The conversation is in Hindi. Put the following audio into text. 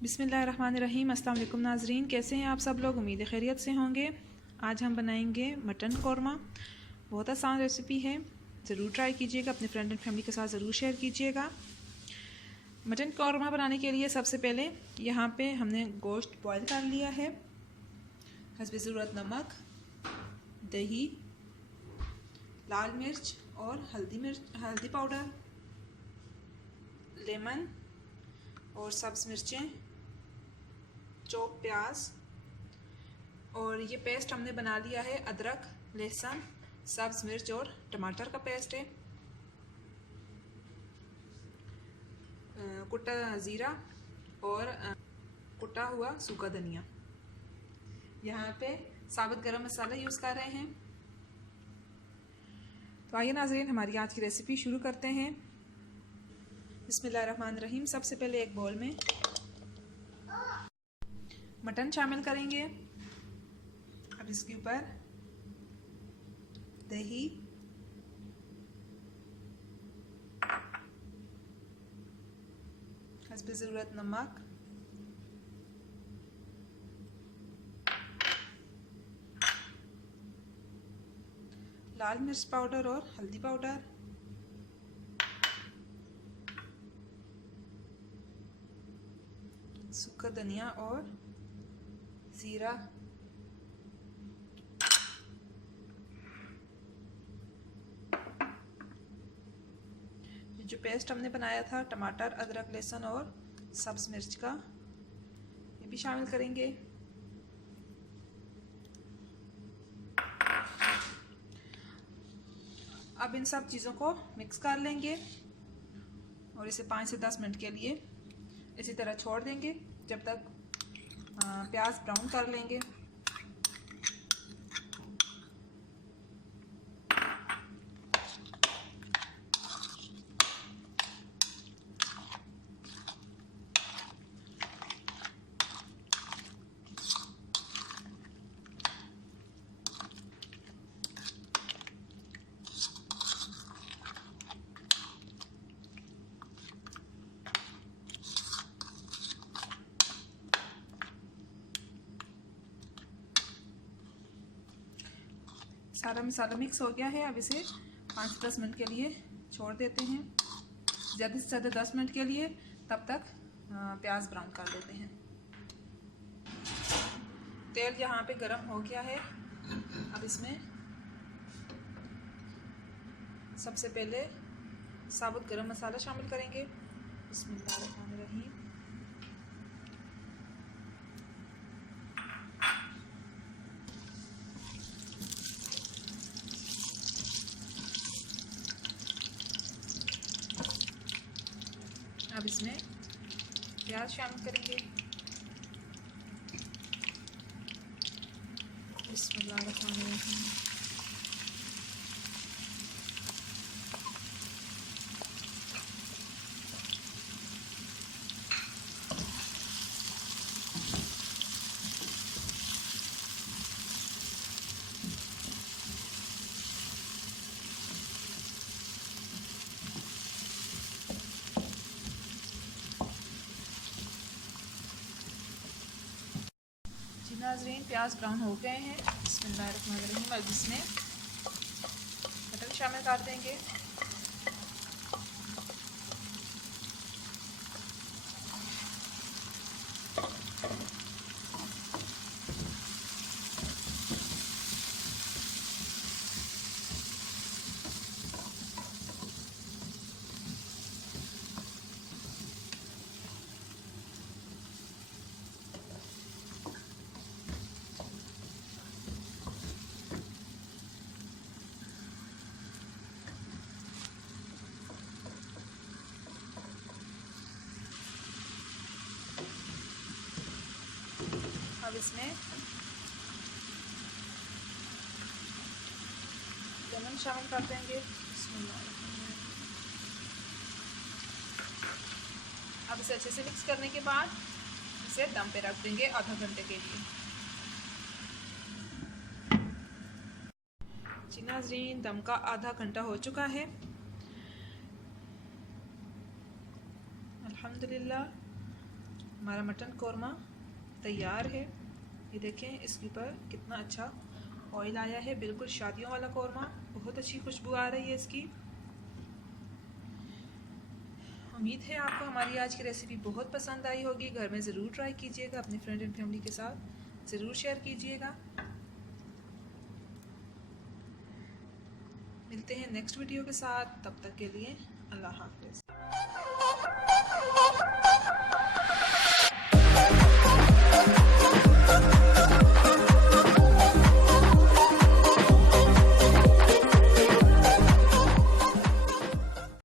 बिस्मिल्लाहिर्रहमानिर्रहीम। अस्सलाम वालेकुम नाज़रीन, कैसे हैं आप सब लोग? उम्मीद है खैरियत से होंगे। आज हम बनाएंगे मटन कौरमा। बहुत आसान रेसिपी है, ज़रूर ट्राई कीजिएगा, अपने फ्रेंड एंड फैमिली के साथ ज़रूर शेयर कीजिएगा। मटन कौरमा बनाने के लिए सबसे पहले यहाँ पे हमने गोश्त बॉईल कर लिया है। हस्बे ज़रूरत नमक, दही, लाल मिर्च और हल्दी पाउडर, लेमन और सब्ज़ मिर्चें, चॉप प्याज, और ये पेस्ट हमने बना लिया है अदरक, लहसुन, सब्ज़ मिर्च और टमाटर का पेस्ट है। कुटा ज़ीरा और कुटा हुआ सूखा धनिया। यहाँ पे साबुत गरम मसाला यूज़ कर रहे हैं। तो आइए नाज़रीन, हमारी आज की रेसिपी शुरू करते हैं। बिस्मिल्लाहिर्रहमानिर्रहीम। सबसे पहले एक बाउल में मटन शामिल करेंगे। अब इसके ऊपर दही, हस्बे ज़रूरत नमक, लाल मिर्च पाउडर और हल्दी पाउडर, सूखा धनिया और ज़ीरा, जो पेस्ट हमने बनाया था टमाटर, अदरक, लहसुन और सब्ज़ मिर्च का, ये भी शामिल करेंगे। अब इन सब चीज़ों को मिक्स कर लेंगे और इसे 5 से 10 मिनट के लिए इसी तरह छोड़ देंगे जब तक प्याज ब्राउन कर लेंगे। सारा मसाला मिक्स हो गया है। अब इसे 5 से 10 मिनट के लिए छोड़ देते हैं, ज़्यादा से ज़्यादा 10 मिनट के लिए। तब तक प्याज ब्राउन कर लेते हैं। तेल यहाँ पे गरम हो गया है। अब इसमें सबसे पहले साबुत गरम मसाला शामिल करेंगे। बिस्मिल्लाहिर्रहमानिर्रहीम। अब इसमें प्याज शामिल करेंगे। बिस्मिल्लाहिर्रहमानिर्रहीम। नाज़रीन, प्याज ब्राउन हो गए हैं। बिस्मिल्लाहिर्रहमानिर्रहीम। अब इसमें मटन शामिल कर देंगे। अब इसमें लेमन शामिल कर देंगे। अब इसे अच्छे से मिक्स करने के बाद इसे दम पे रख देंगे आधा घंटे के लिए। जी नाज़रीन, दम का आधा घंटा हो चुका है। अल्हम्दुलिल्लाह हमारा मटन कौरमा तैयार है। ये देखें इसके ऊपर कितना अच्छा ऑयल आया है, बिल्कुल शादियों वाला कौरमा। बहुत अच्छी खुशबू आ रही है इसकी। उम्मीद है आपको हमारी आज की रेसिपी बहुत पसंद आई होगी। घर में ज़रूर ट्राई कीजिएगा, अपने फ्रेंड एंड फैमिली के साथ ज़रूर शेयर कीजिएगा। मिलते हैं नेक्स्ट वीडियो के साथ, तब तक के लिए अल्लाह हाफ़िज़।